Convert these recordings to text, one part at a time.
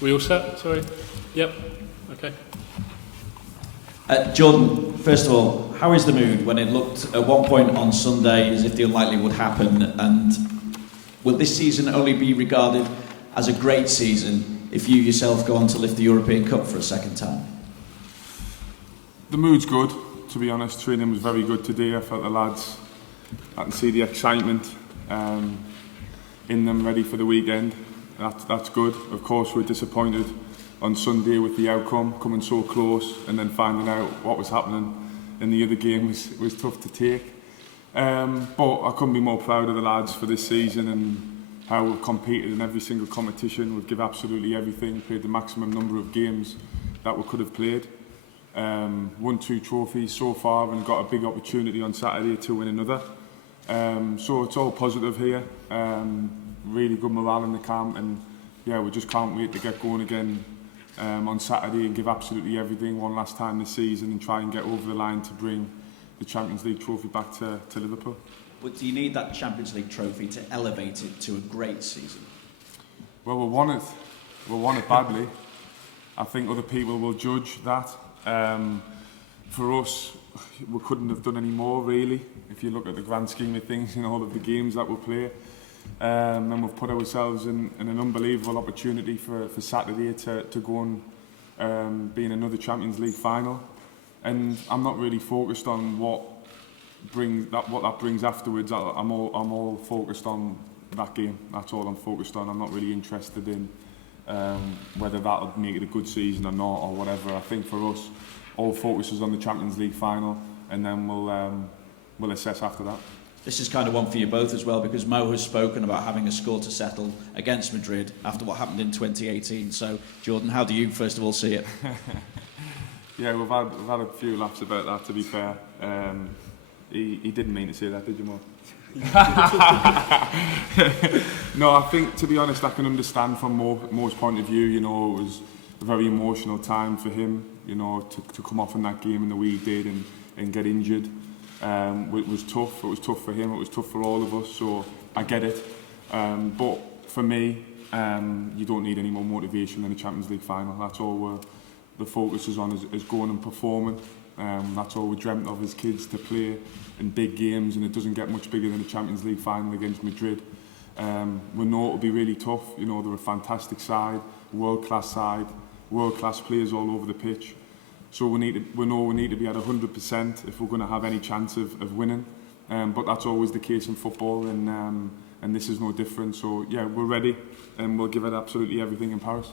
We all set? Sorry. Yep. Okay. Jordan, first of all, how is the mood when it looked at one point on Sunday as if the unlikely would happen? And will this season only be regarded as a great season if you yourself go on to lift the European Cup for a second time? The mood's good, to be honest. Training was very good today. I felt the lads, I can see the excitement in them, ready for the weekend. That's good. Of course, we're disappointed on Sunday with the outcome, coming so close and then finding out what was happening in the other game was tough to take. But I couldn't be more proud of the lads for this season and how we've competed in every single competition. We've given absolutely everything, played the maximum number of games that we could have played. Won 2 trophies so far and got a big opportunity on Saturday to win another. So it's all positive here. Really good morale in the camp, and yeah, we just can't wait to get going again on Saturday and give absolutely everything one last time this season and try and get over the line to bring the Champions League trophy back to Liverpool. But do you need that Champions League trophy to elevate it to a great season? Well, we want it. We want it badly. I think other people will judge that. For us, we couldn't have done any more, really, if you look at the grand scheme of things in all of the games that we play. And we've put ourselves in an unbelievable opportunity for Saturday to go and be in another Champions League final. And I'm not really focused on what that brings afterwards. I'm all focused on that game. That's all I'm focused on. I'm not really interested in whether that'll make it a good season or not or whatever. I think for us, all focus is on the Champions League final, and then we'll assess after that. This is kind of one for you both as well, because Mo has spoken about having a score to settle against Madrid after what happened in 2018. So, Jordan, how do you first of all see it? Yeah, we've had a few laughs about that, to be fair. He didn't mean to say that, did you, Mo? No, I think, to be honest, I can understand from Mo's point of view. You know, it was a very emotional time for him, you know, to come off in that game in the way he did and get injured. It was tough. It was tough for him. It was tough for all of us. So I get it. But for me, you don't need any more motivation than a Champions League final. That's all the focus is on, is going and performing. That's all we dreamt of as kids, to play in big games, and it doesn't get much bigger than a Champions League final against Madrid. We know it'll be really tough. You know, they're a fantastic side, world-class players all over the pitch. So we know we need to be at 100% if we're going to have any chance of winning. But that's always the case in football, and this is no different. So yeah, we're ready, and we'll give it absolutely everything in Paris.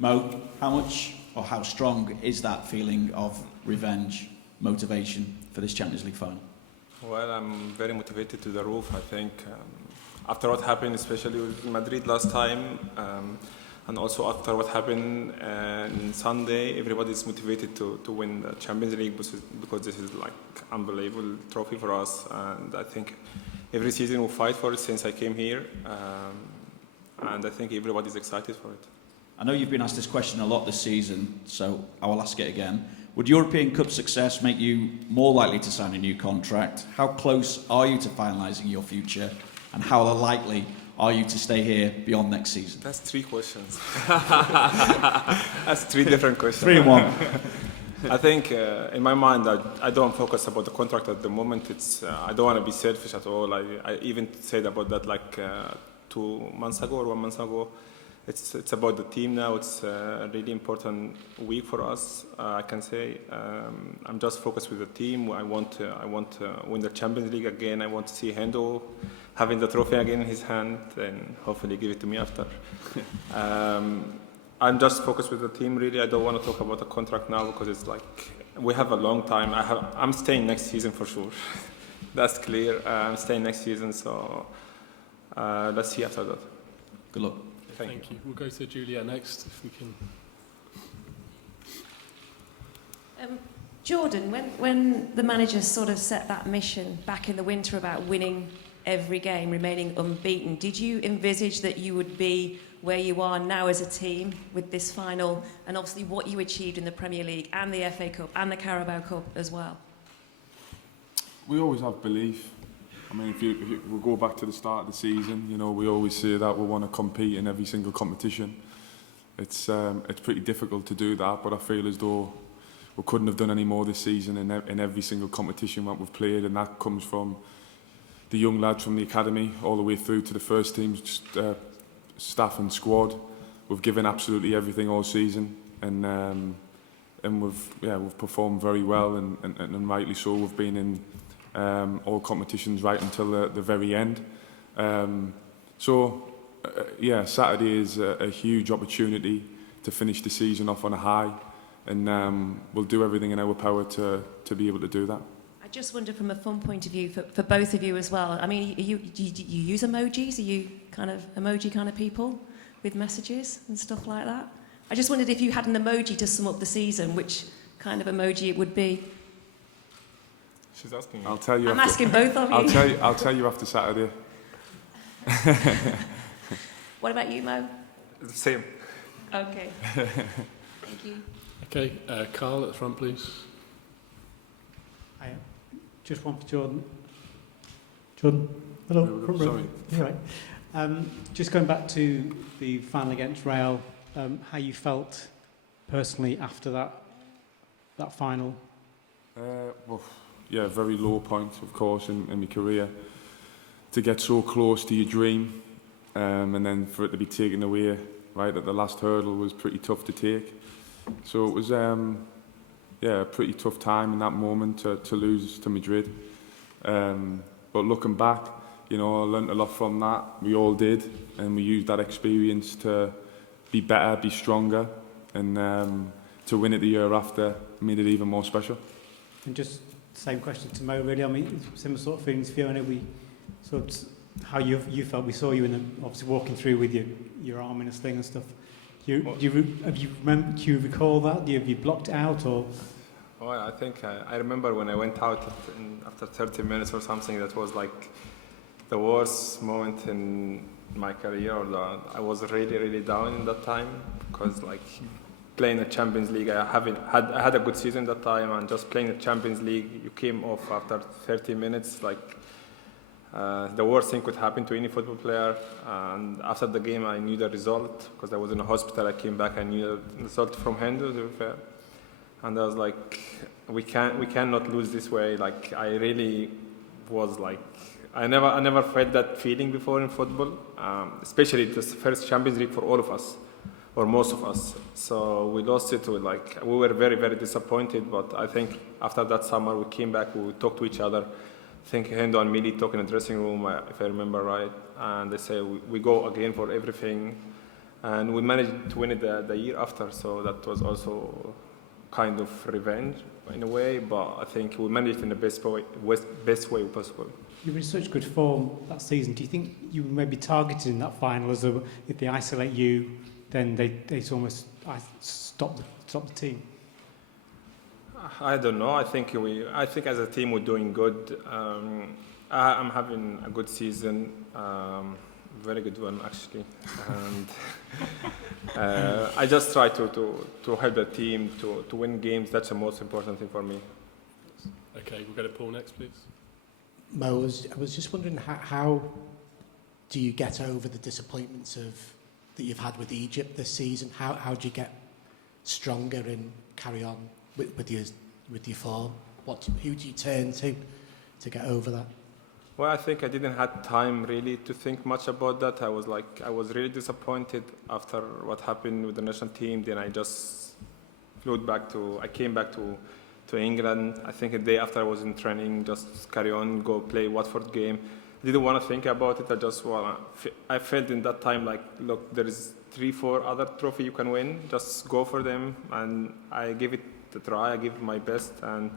Mo, how much or how strong is that feeling of revenge, motivation for this Champions League final? Well, I'm very motivated to the roof. I think after what happened, especially with Madrid last time, and also after what happened on Sunday, everybody's motivated to win the Champions League because this is like unbelievable trophy for us. And I think every season we fight for it since I came here, and I think everybody's excited for it. I know you've been asked this question a lot this season, so I will ask it again. Would European Cup success make you more likely to sign a new contract? How close are you to finalising your future? And how likely are you to stay here beyond next season? That's 3 questions. That's 3 different questions. 3 in 1. I think in my mind, I don't focus about the contract at the moment. I don't want to be selfish at all. I even said about that like 2 months ago or 1 month ago. It's about the team now. It's a really important week for us. I can say I'm just focused with the team. I want to win the Champions League again. I want to see Hendo having the trophy again in his hand, and hopefully give it to me after. I'm just focused with the team. Really, I don't want to talk about the contract now because it's like we have a long time. I'm staying next season for sure. That's clear. I'm staying next season. So let's see after that. Good luck. Thank you. We'll go to Julia next, if we can. Jordan, when the manager sort of set that mission back in the winter about winning every game, remaining unbeaten, did you envisage that you would be where you are now as a team with this final, and obviously what you achieved in the Premier League and the FA Cup and the Carabao Cup as well? We always have belief. I mean, if you we'll go back to the start of the season, you know, we always say that we want to compete in every single competition. it's pretty difficult to do that, but I feel as though we couldn't have done any more this season in every single competition that we've played, and that comes from the young lads from the academy all the way through to the first team, staff and squad. We've given absolutely everything all season, and we've performed very well, and rightly so. We've been in all competitions right until the very end. Saturday is a huge opportunity to finish the season off on a high, and we'll do everything in our power to be able to do that. I just wonder from a fun point of view, for both of you as well, I mean, do you use emojis? Are you kind of emoji kind of people with messages and stuff like that? I just wondered if you had an emoji to sum up the season, which kind of emoji it would be. She's asking you. I'll tell you. I'm asking both of you. I'll tell you after Saturday. What about you, Mo? Same. Okay. Thank you. Okay, Carl at the front, please. Just one for Jordan. Jordan, hello. No, sorry. You're right. Just going back to the final against Real, how you felt personally after that final? Very low point, of course, in my career. To get so close to your dream, and then for it to be taken away right at the last hurdle was pretty tough to take. So it was a pretty tough time in that moment to lose to Madrid. But looking back, I learned a lot from that. We all did, and we used that experience to be better, be stronger, and to win it the year after made it even more special. And just same question to Mo, really. I mean, similar sort of feelings, Fiona. We sort of how you felt. We saw you obviously walking through with your arm in a sling and stuff. Do you recall that? Have you blocked it out or? Well, I think I remember when I went out after 30 minutes or something. That was like the worst moment in my career. I was really, really down in that time because playing the Champions League, I had a good season that time, and just playing the Champions League, you came off after 30 minutes. The worst thing could happen to any football player. And after the game, I knew the result because I was in a hospital. I came back, I knew the result from Henderson. And I was like, we cannot lose this way. I really was I never felt that feeling before in football, especially this first Champions League for all of us, or most of us. So we lost it. We were very, very disappointed. But I think after that summer, we came back, we talked to each other. I think Hendo and Mili talk in the dressing room, if I remember right. And they say, we go again for everything. And we managed to win it the year after. So that was also kind of revenge in a way. But I think we managed in the best way possible. You were in such good form that season. Do you think you were maybe targeted in that final as though if they isolate you, then they almost stop the team? I don't know. I think as a team we're doing good. I'm having a good season, very good one actually, and I just try to help the team to win games. That's the most important thing for me. Okay, we'll go to Paul next, please. Mo, I was just wondering how do you get over the disappointments that you've had with Egypt this season? How do you get stronger and carry on with your form? Who do you turn to get over that? Well, I think I didn't have time really to think much about that. I was really disappointed after what happened with the national team. Then I just I came back to England. I think a day after I was in training, just carry on, go play Watford game. I didn't want to think about it. I felt in that time look, there is 3-4 other trophies you can win. Just go for them, and I gave it a try. I gave my best, and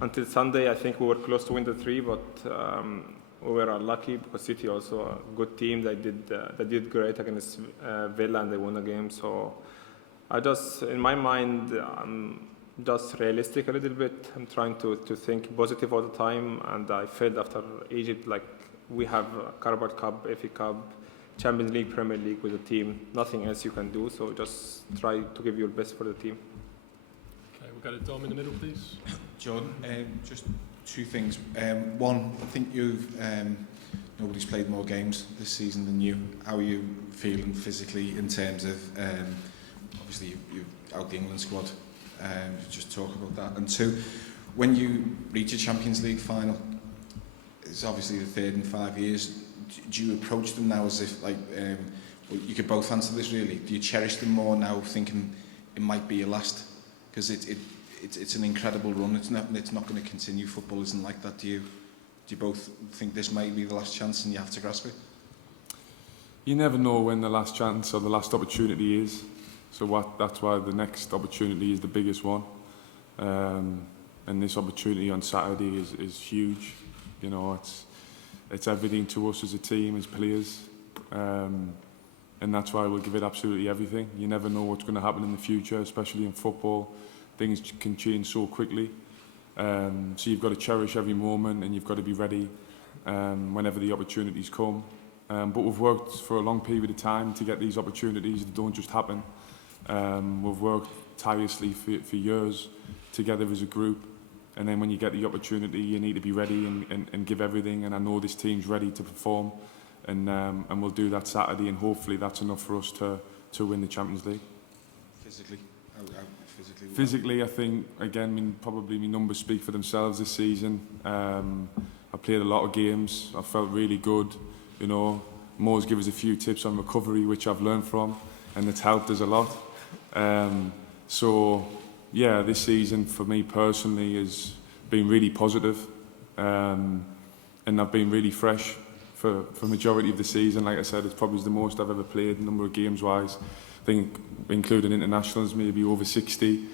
until Sunday, I think we were close to win the 3, but we were unlucky because City also a good team. They did great against Villa, and they won the game. So I just, in my mind, I'm just realistic a little bit. I'm trying to think positive all the time, and I felt after Egypt we have Carabao Cup, FA Cup, Champions League, Premier League with the team. Nothing else you can do. So just try to give your best for the team. Okay, we'll go to Dom in the middle, please. Jordan, just two things. One, I think you've nobody's played more games this season than you. How are you feeling physically in terms of, obviously you're out the England squad, just talk about that. And two, when you reach a Champions League final, it's obviously the third in 5 years, do you approach them now as if, like, well, you could both answer this really, do you cherish them more now thinking it might be your last? Because it's an incredible run, it's not going to continue, football isn't like that. Do you both think this might be the last chance and you have to grasp it? You never know when the last chance or the last opportunity is, so that's why the next opportunity is the biggest one. And this opportunity on Saturday is huge. You know, it's everything to us as a team, as players, and that's why we'll give it absolutely everything. You never know what's going to happen in the future, especially in football. Things can change so quickly, so you've got to cherish every moment and you've got to be ready whenever the opportunities come. But we've worked for a long period of time to get these opportunities. They don't just happen. We've worked tirelessly for years together as a group, and then when you get the opportunity, you need to be ready and give everything. And I know this team's ready to perform, and we'll do that Saturday, and hopefully that's enough for us to win the Champions League. Physically? How physically? Physically, I think, again, probably my numbers speak for themselves this season. I played a lot of games. I felt really good. You know, Mo's give us a few tips on recovery, which I've learned from, and it's helped us a lot. So, yeah, this season for me personally has been really positive, and I've been really fresh for majority of the season. Like I said, it's probably the most I've ever played, number of games wise. I think including internationals, maybe over 60.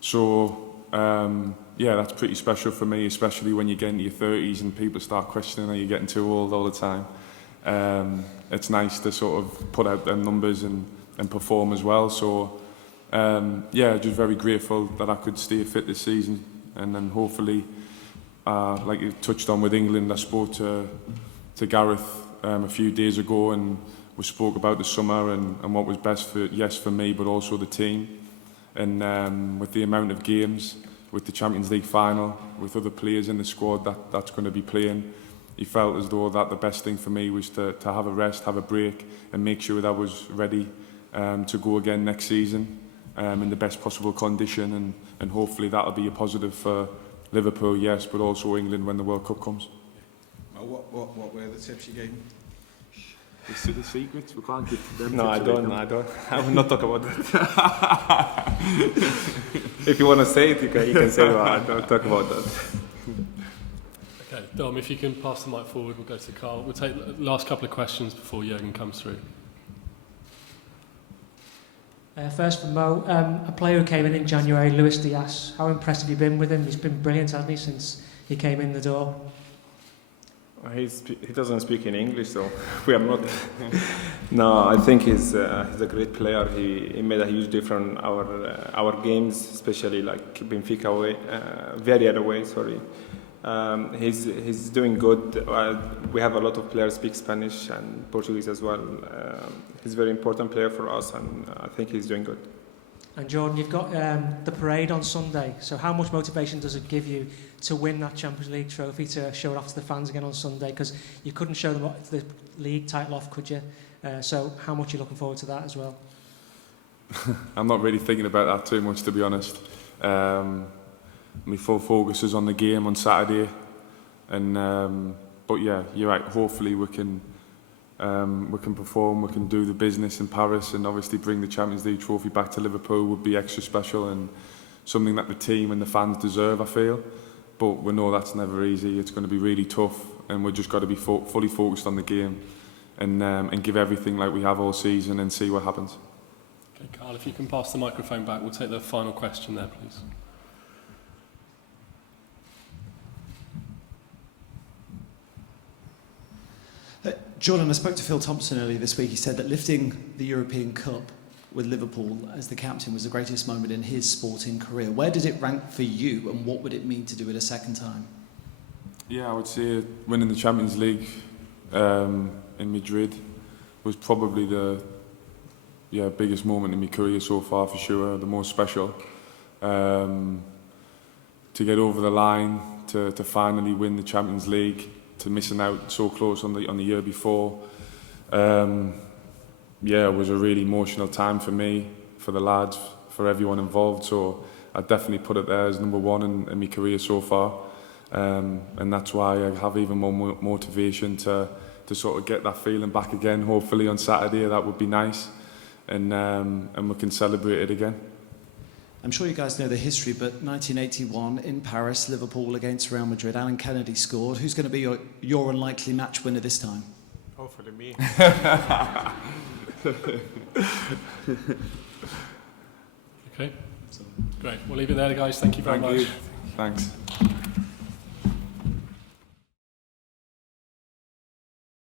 So, yeah, that's pretty special for me, especially when you get into your 30s and people start questioning, are you getting too old all the time? It's nice to sort of put out them numbers and perform as well. So, yeah, just very grateful that I could stay fit this season, and then hopefully, like you touched on with England, I spoke to Gareth a few days ago, and we spoke about the summer and what was best for me, but also the team. And with the amount of games, with the Champions League final, with other players in the squad that's going to be playing, he felt as though that the best thing for me was to have a rest, have a break, and make sure that I was ready to go again next season in the best possible condition, and hopefully that'll be a positive for Liverpool, yes, but also England when the World Cup comes. What were the tips you gave me? The secrets, we can't give them. No, I don't. I will not talk about that. If you want to say it, you can say it. I don't talk about that. Okay, Dom, if you can pass the mic forward, we'll go to Carl. We'll take the last couple of questions before Jürgen comes through. First from Mo, a player who came in January, Luis Diaz. How impressed have you been with him? He's been brilliant, hasn't he, since he came in the door? He doesn't speak in English, so we are not. No, I think he's a great player. He made a huge difference our games, especially like Benfica away, Villarreal away. Sorry, he's doing good. We have a lot of players speak Spanish and Portuguese as well. He's a very important player for us, and I think he's doing good. And Jordan, you've got the parade on Sunday. So how much motivation does it give you to win that Champions League trophy, to show it off to the fans again on Sunday? Because you couldn't show them the league title off, could you? So how much are you looking forward to that as well? I'm not really thinking about that too much, to be honest. My full focus is on the game on Saturday, and but yeah, you're right. Hopefully we can perform, we can do the business in Paris, and obviously bring the Champions League trophy back to Liverpool would be extra special and something that the team and the fans deserve, I feel. But we know that's never easy. It's going to be really tough, and we've just got to be fully focused on the game and give everything like we have all season and see what happens. Okay, Carl, if you can pass the microphone back, we'll take the final question there, please. Jordan, I spoke to Phil Thompson earlier this week. He said that lifting the European Cup with Liverpool as the captain was the greatest moment in his sporting career. Where did it rank for you, and what would it mean to do it a second time? Yeah, I would say winning the Champions League in Madrid was probably the biggest moment in my career so far, for sure, the most special. To get over the line, to finally win the Champions League, missing out so close on the year before. Yeah, it was a really emotional time for me, for the lads, for everyone involved. So I definitely put it there as number one in my career so far. And that's why I have even more motivation to sort of get that feeling back again. Hopefully on Saturday, that would be nice. And we can celebrate it again. I'm sure you guys know the history, but 1981 in Paris, Liverpool against Real Madrid, Alan Kennedy scored. Who's going to be your unlikely match winner this time? Hopefully me. Okay, great. We'll leave it there, guys. Thank you very much. Thanks.